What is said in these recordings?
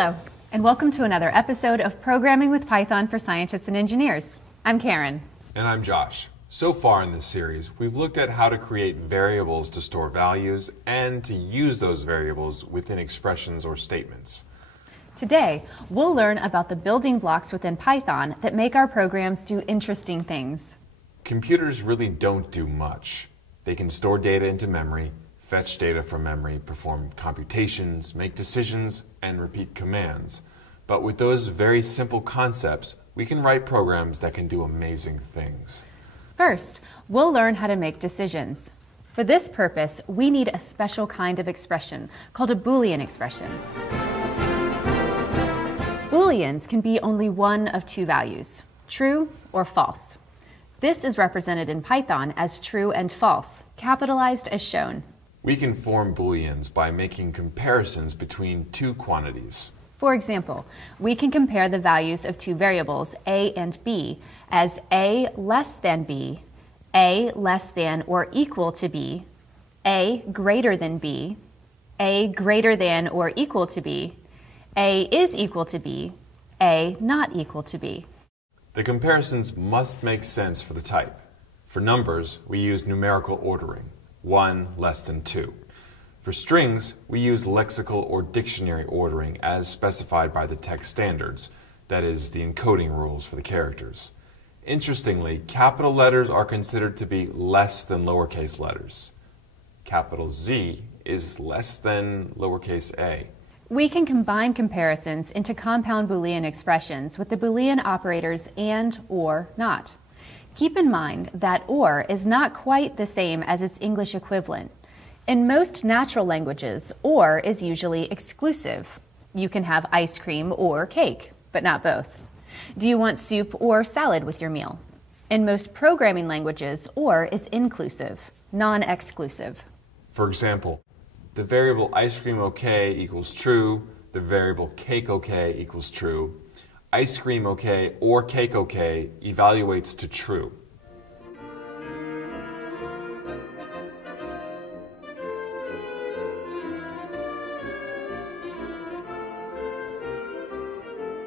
Hello, and welcome to another episode of Programming with Python for Scientists and Engineers. I'm Karen. And I'm Josh. So far in this series, we've looked at how to create variables to store values and to use those variables within expressions or statements. Today, we'll learn about the building blocks within Python that make our programs do interesting things. Computers really don't do much. They can store data into memory, fetch data from memory, perform computations, make decisions, and repeat commands. But with those very simple concepts, we can write programs that can do amazing things. First, we'll learn how to make decisions. For this purpose, we need a special kind of expression called a Boolean expression. Booleans can be only one of two values, true or false. This is represented in Python as true and false, capitalized as shown. We can form Booleans by making comparisons between two quantities. For example, we can compare the values of two variables, a and b, as a less than b, a less than or equal to b, a greater than b, a greater than or equal to b, a is equal to b, a not equal to b. The comparisons must make sense for the type. For numbers, we use numerical ordering, 1 less than 2. For strings, we use lexical or dictionary ordering as specified by the text standards, that is, the encoding rules for the characters. Interestingly, capital letters are considered to be less than lowercase letters. Capital Z is less than lowercase a. We can combine comparisons into compound Boolean expressions with the Boolean operators and, or, not. Keep in mind that or is not quite the same as its English equivalent. In most natural languages, or is usually exclusive. You can have ice cream or cake, but not both. Do you want soup or salad with your meal? In most programming languages, or is inclusive, non-exclusive. For example, the variable ice cream okay equals true, the variable cake okay equals true. Ice cream okay or cake okay evaluates to true.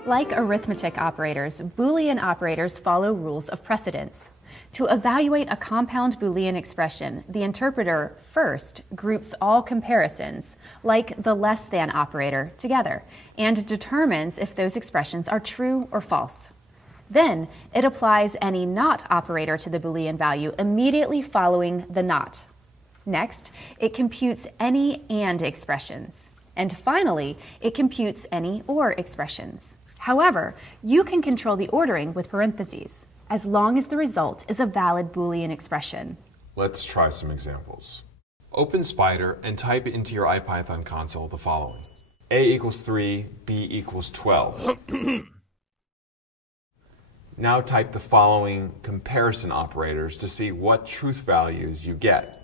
Like arithmetic operators, Boolean operators follow rules of precedence. To evaluate a compound Boolean expression, the interpreter first groups all comparisons, like the less than operator, together, and determines if those expressions are true or false. Then, it applies any not operator to the Boolean value immediately following the not. Next, it computes any and expressions. And finally, it computes any or expressions. However, you can control the ordering with parentheses, as long as the result is a valid Boolean expression. Let's try some examples. Open Spider and type into your IPython console the following. A equals 3, B equals 12. Now type the following comparison operators to see what truth values you get.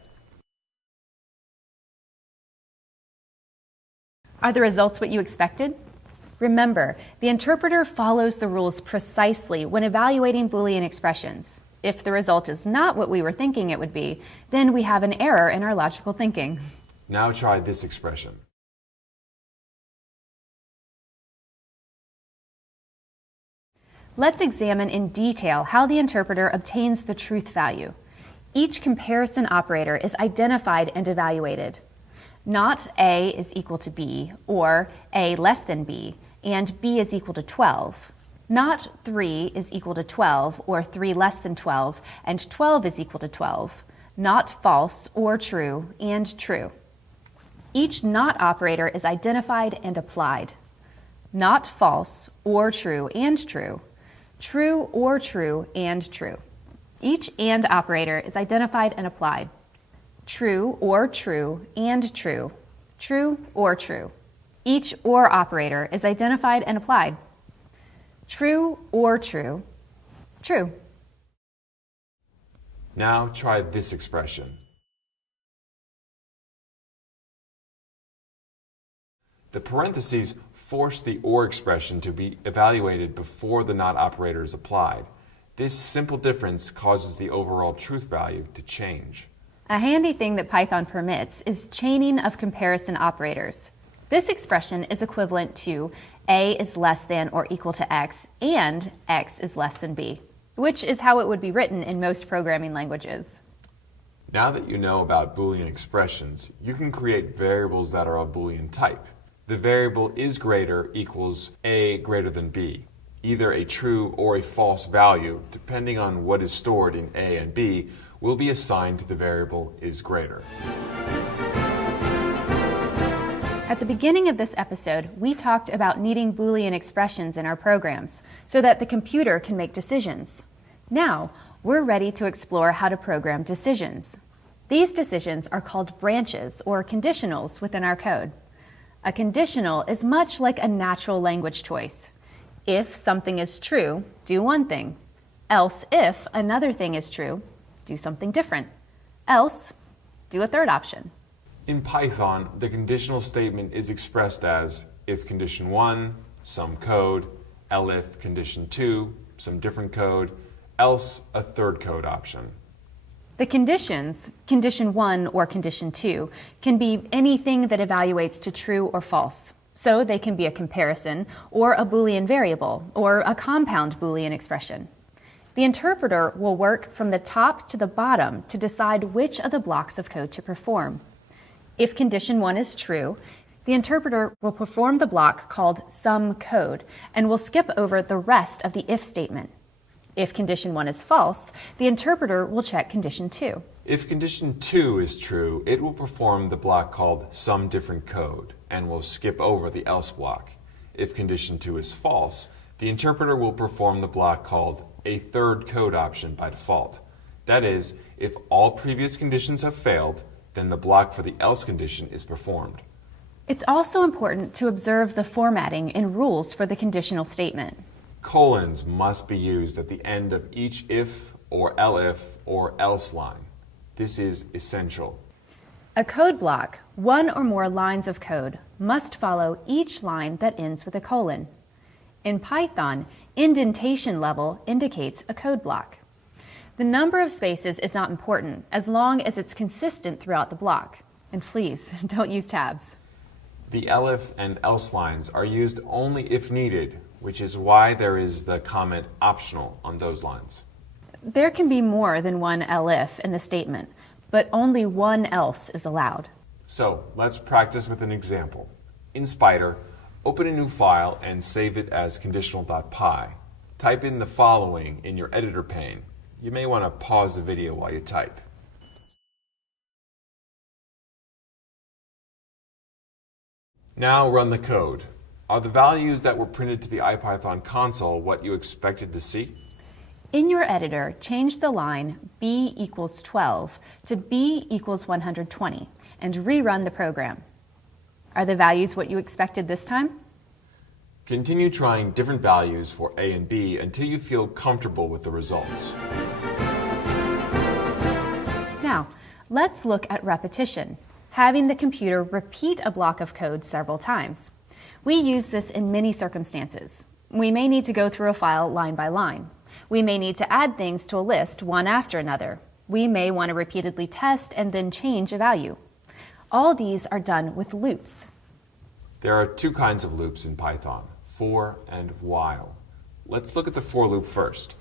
Are the results what you expected? Remember, the interpreter follows the rules precisely when evaluating Boolean expressions. If the result is not what we were thinking it would be, then we have an error in our logical thinking. Now try this expression. Let's examine in detail how the interpreter obtains the truth value. Each comparison operator is identified and evaluated. Not A is equal to B, or A less than B, and B is equal to 12. Not 3 is equal to 12, or 3 less than 12, and 12 is equal to 12. Not false or true, and true. Each not operator is identified and applied. Not false or true and true. True or true and true. Each and operator is identified and applied. True or true and true. True or true. Each or operator is identified and applied. True or true. True. Now try this expression. The parentheses force the or expression to be evaluated before the not operator is applied. This simple difference causes the overall truth value to change. A handy thing that Python permits is chaining of comparison operators. This expression is equivalent to A is less than or equal to X, and X is less than B, which is how it would be written in most programming languages. Now that you know about Boolean expressions, you can create variables that are of Boolean type. The variable is greater equals A greater than B. Either a true or a false value, depending on what is stored in A and B, will be assigned to the variable is greater. At the beginning of this episode, we talked about needing Boolean expressions in our programs so that the computer can make decisions. Now, we're ready to explore how to program decisions. These decisions are called branches or conditionals within our code. A conditional is much like a natural language choice. If something is true, do one thing. Else, if another thing is true, do something different. Else, do a third option. In Python, the conditional statement is expressed as if condition 1, some code, elif condition 2, some different code, else a third code option. The conditions, condition 1 or condition 2, can be anything that evaluates to true or false. So they can be a comparison, or a Boolean variable, or a compound Boolean expression. The interpreter will work from the top to the bottom to decide which of the blocks of code to perform. If condition 1 is true, the interpreter will perform the block called some code and will skip over the rest of the if statement. If condition 1 is false, the interpreter will check condition 2. If condition 2 is true, it will perform the block called some different code and will skip over the else block. If condition 2 is false, the interpreter will perform the block called a third code option by default. That is, if all previous conditions have failed, then the block for the else condition is performed. It's also important to observe the formatting and rules for the conditional statement. Colons must be used at the end of each if or elif or else line. This is essential. A code block, one or more lines of code, must follow each line that ends with a colon. In Python, indentation level indicates a code block. The number of spaces is not important as long as it's consistent throughout the block. And please, don't use tabs. The elif and else lines are used only if needed, which is why there is the comment optional on those lines. There can be more than one elif in the statement, but only one else is allowed. So let's practice with an example. In Spider, open a new file and save it as conditional.py. Type in the following in your editor pane. You may want to pause the video while you type. Now run the code. Are the values that were printed to the IPython console what you expected to see? In your editor, change the line b equals 12 to b equals 120 and rerun the program. Are the values what you expected this time? Continue trying different values for A and B until you feel comfortable with the results. Now, let's look at repetition, having the computer repeat a block of code several times. We use this in many circumstances. We may need to go through a file line by line. We may need to add things to a list one after another. We may want to repeatedly test and then change a value. All these are done with loops. There are two kinds of loops in Python, for and while. Let's look at the for loop first.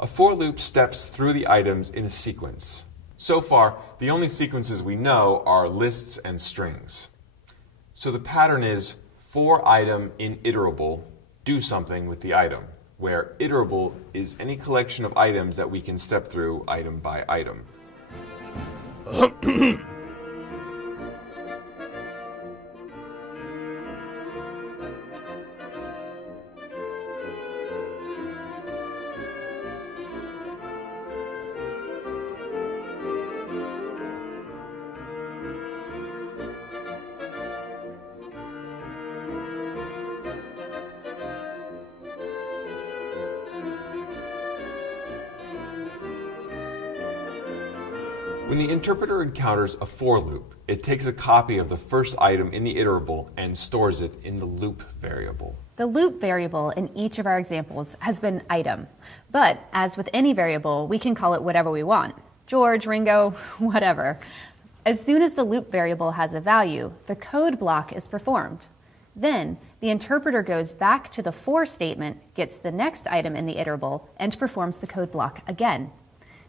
A for loop steps through the items in a sequence. So far, the only sequences we know are lists and strings. So the pattern is for item in iterable, do something with the item, where iterable is any collection of items that we can step through item by item. When the interpreter encounters a for loop, it takes a copy of the first item in the iterable and stores it in the loop variable. The loop variable in each of our examples has been item, but as with any variable, we can call it whatever we want. George, Ringo, whatever. As soon as the loop variable has a value, the code block is performed. Then, the interpreter goes back to the for statement, gets the next item in the iterable, and performs the code block again.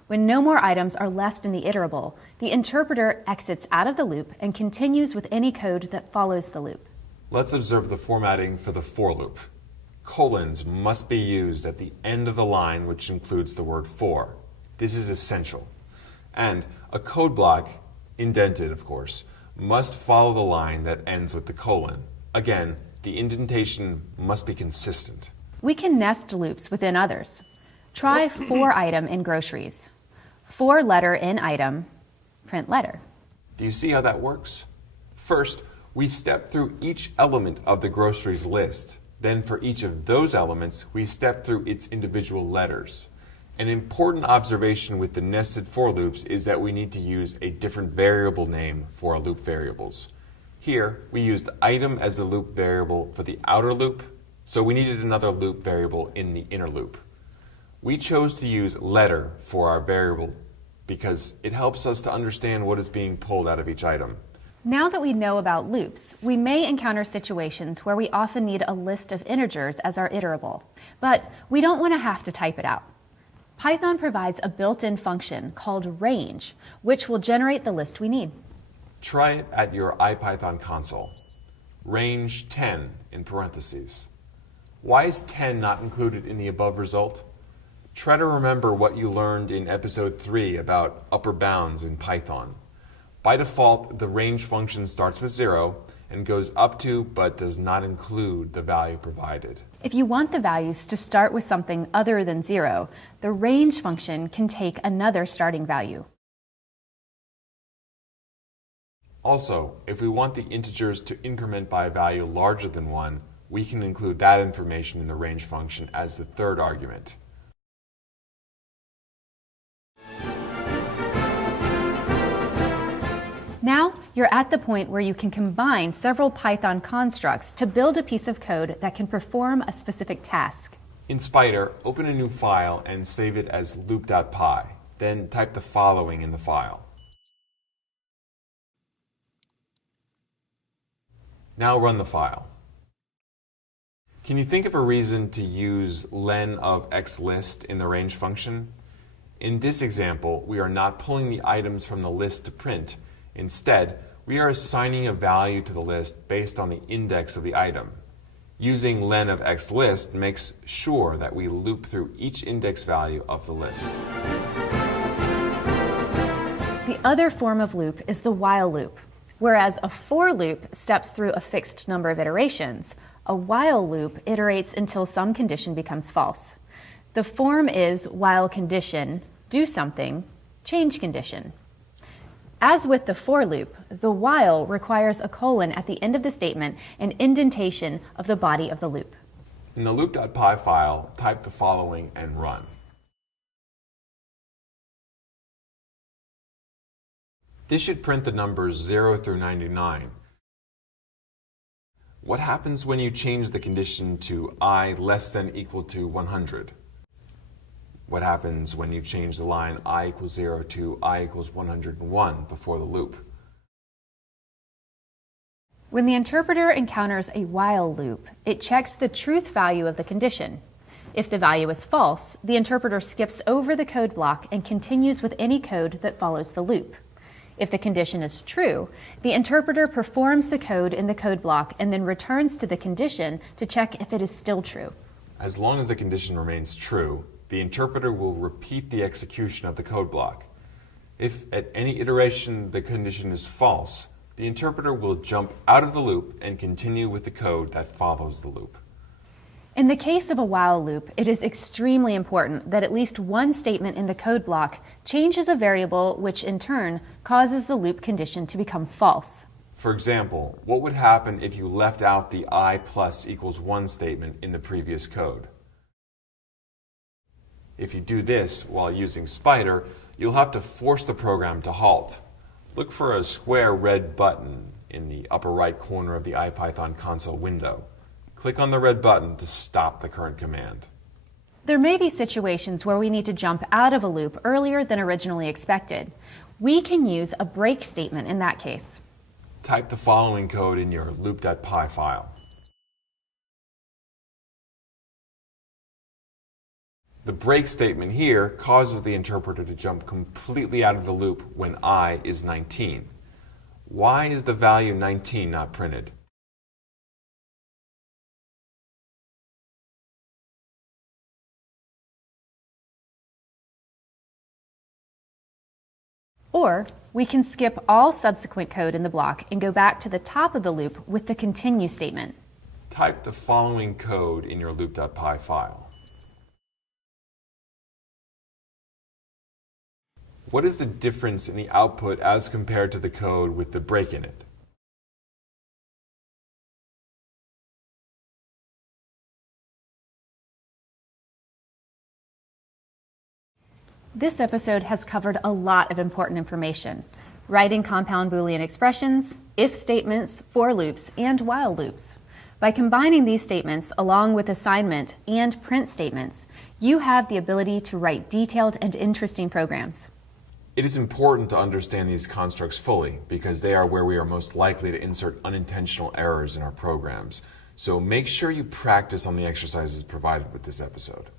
When no more items are left in the iterable, the interpreter exits out of the loop and continues with any code that follows the loop. Let's observe the formatting for the for loop. Colons must be used at the end of the line, which includes the word for. This is essential. And a code block, indented of course, must follow the line that ends with the colon. Again, the indentation must be consistent. We can nest loops within others. Try for item in groceries. For letter in item, print letter. Do you see how that works? First, we step through each element of the groceries list. Then for each of those elements, we step through its individual letters. An important observation with the nested for loops is that we need to use a different variable name for our loop variables. Here, we used item as the loop variable for the outer loop, so we needed another loop variable in the inner loop. We chose to use letter for our variable because it helps us to understand what is being pulled out of each item. Now that we know about loops, we may encounter situations where we often need a list of integers as our iterable, but we don't want to have to type it out. Python provides a built-in function called range, which will generate the list we need. Try it at your IPython console. Range 10 in parentheses. Why is 10 not included in the above result? Try to remember what you learned in episode 3 about upper bounds in Python. By default, the range function starts with 0 and goes up to but does not include the value provided. If you want the values to start with something other than 0, the range function can take another starting value. Also, if we want the integers to increment by a value larger than 1, we can include that information in the range function as the third argument. Now, you're at the point where you can combine several Python constructs to build a piece of code that can perform a specific task. In Spider, open a new file and save it as loop.py. Then type the following in the file. Now run the file. Can you think of a reason to use len of xlist in the range function? In this example, we are not pulling the items from the list to print. Instead, we are assigning a value to the list based on the index of the item. Using len of xlist makes sure that we loop through each index value of the list. The other form of loop is the while loop. Whereas a for loop steps through a fixed number of iterations, a while loop iterates until some condition becomes false. The form is while condition, do something, change condition. As with the for loop, the while requires a colon at the end of the statement and indentation of the body of the loop. In the loop.py file, type the following and run. This should print the numbers 0 through 99. What happens when you change the condition to I less than equal to 100? What happens when you change the line I equals 0 to I equals 101 before the loop? When the interpreter encounters a while loop, it checks the truth value of the condition. If the value is false, the interpreter skips over the code block and continues with any code that follows the loop. If the condition is true, the interpreter performs the code in the code block and then returns to the condition to check if it is still true. As long as the condition remains true, the interpreter will repeat the execution of the code block. If at any iteration the condition is false, the interpreter will jump out of the loop and continue with the code that follows the loop. In the case of a while loop, it is extremely important that at least one statement in the code block changes a variable which in turn causes the loop condition to become false. For example, what would happen if you left out the I plus equals 1 statement in the previous code? If you do this while using Spider, you'll have to force the program to halt. Look for a square red button in the upper right corner of the IPython console window. Click on the red button to stop the current command. There may be situations where we need to jump out of a loop earlier than originally expected. We can use a break statement in that case. Type the following code in your loop.py file. The break statement here causes the interpreter to jump completely out of the loop when I is 19. Why is the value 19 not printed? Or we can skip all subsequent code in the block and go back to the top of the loop with the continue statement. Type the following code in your loop.py file. What is the difference in the output as compared to the code with the break in it? This episode has covered a lot of important information: writing compound Boolean expressions, if statements, for loops, and while loops. By combining these statements along with assignment and print statements, you have the ability to write detailed and interesting programs. It is important to understand these constructs fully because they are where we are most likely to insert unintentional errors in our programs. So make sure you practice on the exercises provided with this episode.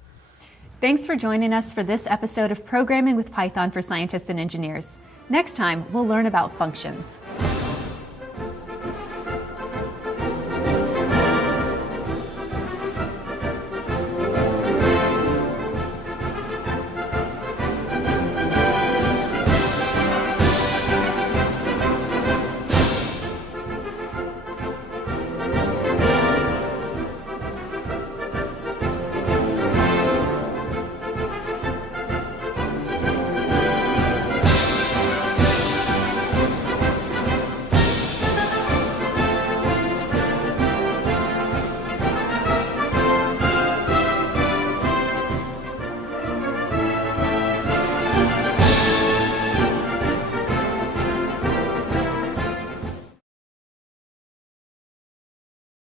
Thanks for joining us for this episode of Programming with Python for Scientists and Engineers. Next time, we'll learn about functions.